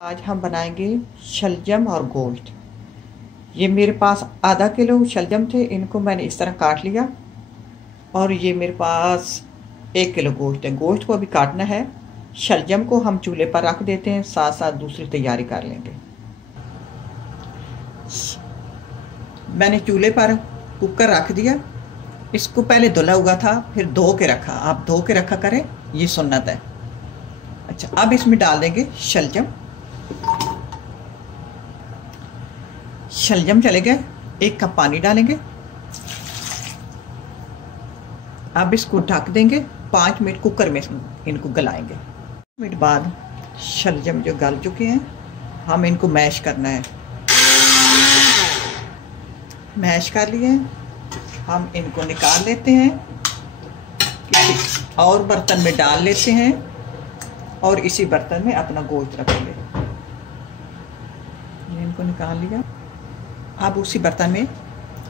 आज हम बनाएंगे शलजम और गोश्त। ये मेरे पास आधा किलो शलजम थे, इनको मैंने इस तरह काट लिया। और ये मेरे पास 1 किलो गोश्त है। गोश्त को अभी काटना है। शलजम को हम चूल्हे पर रख देते हैं, साथ साथ दूसरी तैयारी कर लेंगे। मैंने चूल्हे पर कुकर रख दिया। इसको पहले धुला हुआ था, फिर धो के रखा। आप धो के रखा करें, ये सुन्नत है। अच्छा, अब इसमें डाल देंगे शलजम। शलजम चले गए, 1 कप पानी डालेंगे। अब इसको ढक देंगे, 5 मिनट कुकर में इनको गलाएंगे। 5 मिनट बाद शलजम जो गल चुके हैं, हम इनको मैश करना है। मैश कर लिए हम इनको निकाल लेते हैं, किसी और बर्तन में डाल लेते हैं और इसी बर्तन में अपना गोश्त रखेंगे। ये इनको निकाल लिया। अब उसी बर्तन में,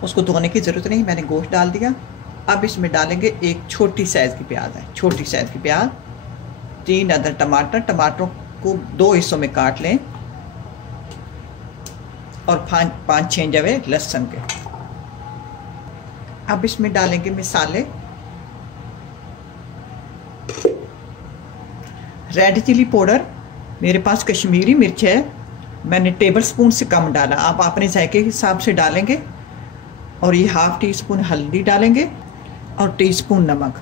उसको धोने की ज़रूरत नहीं, मैंने गोश्त डाल दिया। अब इसमें डालेंगे एक छोटी साइज़ की प्याज है, छोटी साइज़ की प्याज, 3 अदर टमाटर। टमाटरों को 2 हिस्सों में काट लें और 5-6 जवे लहसुन के। अब इसमें डालेंगे मसाले। रेड चिली पाउडर, मेरे पास कश्मीरी मिर्च है, मैंने टेबल स्पून से कम डाला। आप अपने जायके के हिसाब से डालेंगे। और ये ½ टीस्पून हल्दी डालेंगे और टीस्पून नमक।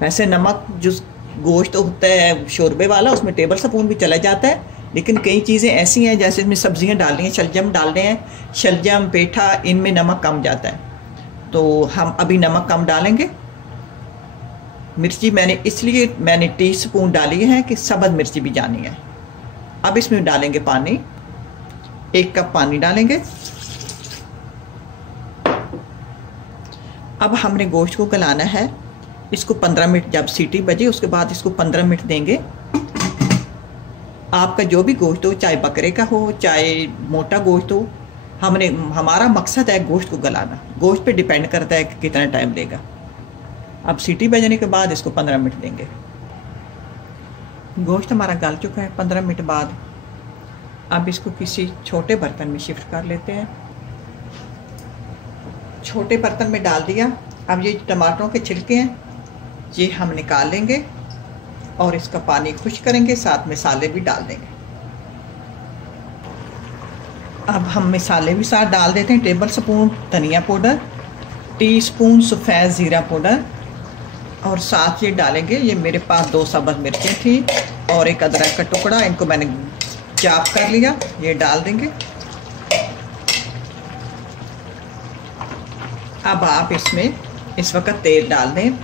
वैसे नमक जो गोश्त होता है शोरबे वाला, उसमें टेबल स्पून भी चला जाता है, लेकिन कई चीज़ें ऐसी हैं, जैसे इसमें सब्जियां डालनी हैं, शलजम डालने हैं, शलजम पेठा, इनमें नमक कम जाता है, तो हम अभी नमक कम डालेंगे। मिर्ची मैंने टीस्पून डाली है कि सब्ज़ मिर्ची भी जानी है। अब इसमें डालेंगे पानी, 1 कप पानी डालेंगे। अब हमने गोश्त को गलाना है। इसको 15 मिनट, जब सीटी बजे उसके बाद इसको 15 मिनट देंगे। आपका जो भी गोश्त हो, चाहे बकरे का हो चाहे मोटा गोश्त हो, हमारा मकसद है गोश्त को गलाना। गोश्त पे डिपेंड करता है कि कितना टाइम लेगा। अब सीटी बजने के बाद इसको 15 मिनट देंगे। गोश्त हमारा गल चुका है 15 मिनट बाद। अब इसको किसी छोटे बर्तन में शिफ्ट कर लेते हैं। छोटे बर्तन में डाल दिया। अब ये टमाटरों के छिलके हैं, ये हम निकाल लेंगे और इसका पानी खुश्क करेंगे, साथ मसाले भी डाल देंगे। अब हम मसाले भी साथ डाल देते हैं। टेबल स्पून धनिया पाउडर, टीस्पून सफ़ेद ज़ीरा पाउडर, और साथ ये डालेंगे, ये मेरे पास 2 सब्ज़ मिर्चें थी और 1 अदरक का टुकड़ा, इनको मैंने चाप कर लिया, ये डाल देंगे। अब आप इसमें इस वक्त तेल डाल दें।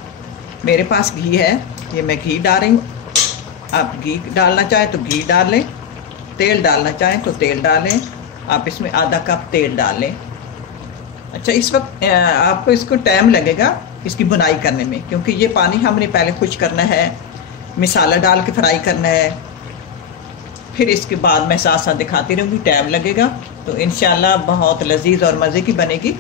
मेरे पास घी है, ये मैं घी डाल रही हूँ। आप घी डालना चाहें तो घी डाल लें, तेल डालना चाहें तो तेल डालें। आप इसमें आधा कप तेल डाल लें। अच्छा, इस वक्त आपको इसको टाइम लगेगा इसकी बुनाई करने में, क्योंकि ये पानी हमने पहले खुश करना है, मसाला डाल के फ्राई करना है, फिर इसके बाद मैं साथ साथ दिखाती रहूँगी, टाइम लगेगा। तो इंशाल्लाह बहुत लजीज और मज़े की बनेगी।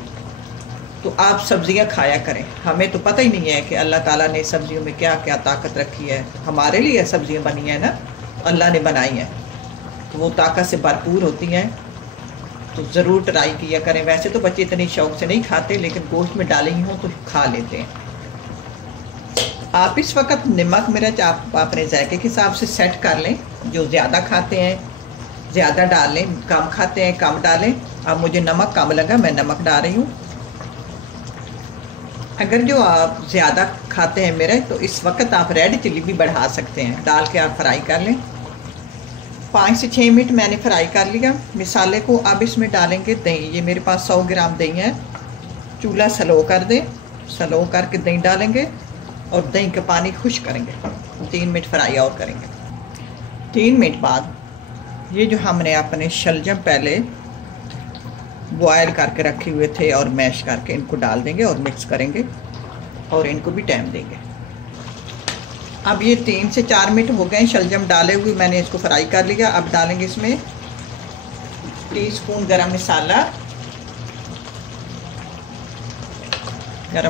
तो आप सब्ज़ियाँ खाया करें। हमें तो पता ही नहीं है कि अल्लाह ताला ने सब्ज़ियों में क्या क्या ताकत रखी है। हमारे लिए सब्ज़ियाँ बनी हैं ना, अल्लाह ने बनाई हैं, तो वो ताकत से भरपूर होती हैं। तो ज़रूर ट्राई किया करें। वैसे तो बच्चे इतने शौक़ से नहीं खाते, लेकिन गोश्त में डाले ही हों तो खा लेते हैं। आप इस वक्त नमक मिर्च आप अपने जायके के हिसाब से सेट कर लें। जो ज़्यादा खाते हैं ज़्यादा डाल लें, कम खाते हैं कम डालें। अब मुझे नमक कम लगा, मैं नमक डाल रही हूँ। अगर जो आप ज़्यादा खाते हैं मिर्च, तो इस वक्त आप रेड चिली भी बढ़ा सकते हैं, डाल के आप फ्राई कर लें। 5 से 6 मिनट मैंने फ्राई कर लिया मसाले को। अब इसमें डालेंगे दही। ये मेरे पास 100 ग्राम दही है। चूल्हा स्लो कर दें, स्लो करके दही डालेंगे और दही का पानी खुश्क करेंगे। 3 मिनट फ्राई और करेंगे। 3 मिनट बाद ये जो हमने अपने शलजम पहले बॉयल करके रखे हुए थे और मैश करके, इनको डाल देंगे और मिक्स करेंगे और इनको भी टाइम देंगे। अब ये 3 से 4 मिनट हो गए शलजम डाले हुए, मैंने इसको फ्राई कर लिया। अब डालेंगे इसमें टीस्पून गरम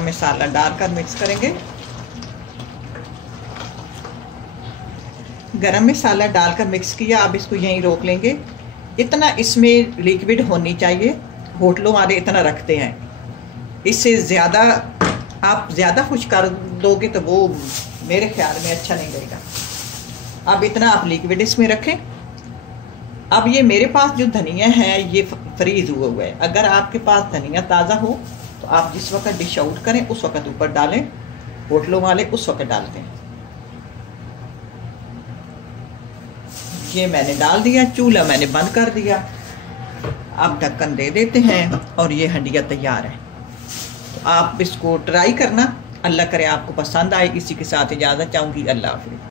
मसाला डालकर मिक्स करेंगे। गरम मसाला डालकर मिक्स किया। अब इसको यहीं रोक लेंगे। इतना इसमें लिक्विड होनी चाहिए, होटलों वाले इतना रखते हैं। इससे ज़्यादा आप ज़्यादा खुश कर दोगे तो वो मेरे ख्याल में अच्छा नहीं लगेगा। अब इतना आप लिक्विड इसमें रखें। अब ये मेरे पास जो धनिया है ये फ्रीज हुआ हुआ है। अगर आपके पास धनिया ताज़ा हो तो आप जिस वक्त डिश आउट करें उस वक्त ऊपर डालें, होटलों वाले उस वक्त डालते हैं। ये मैंने डाल दिया, चूल्हा मैंने बंद कर दिया। अब ढक्कन दे देते हैं और ये हंडिया तैयार है। तो आप इसको ट्राई करना, अल्लाह करे आपको पसंद आए। इसी के साथ इजाज़त चाहूँगी। अल्लाह हाफ़िज़।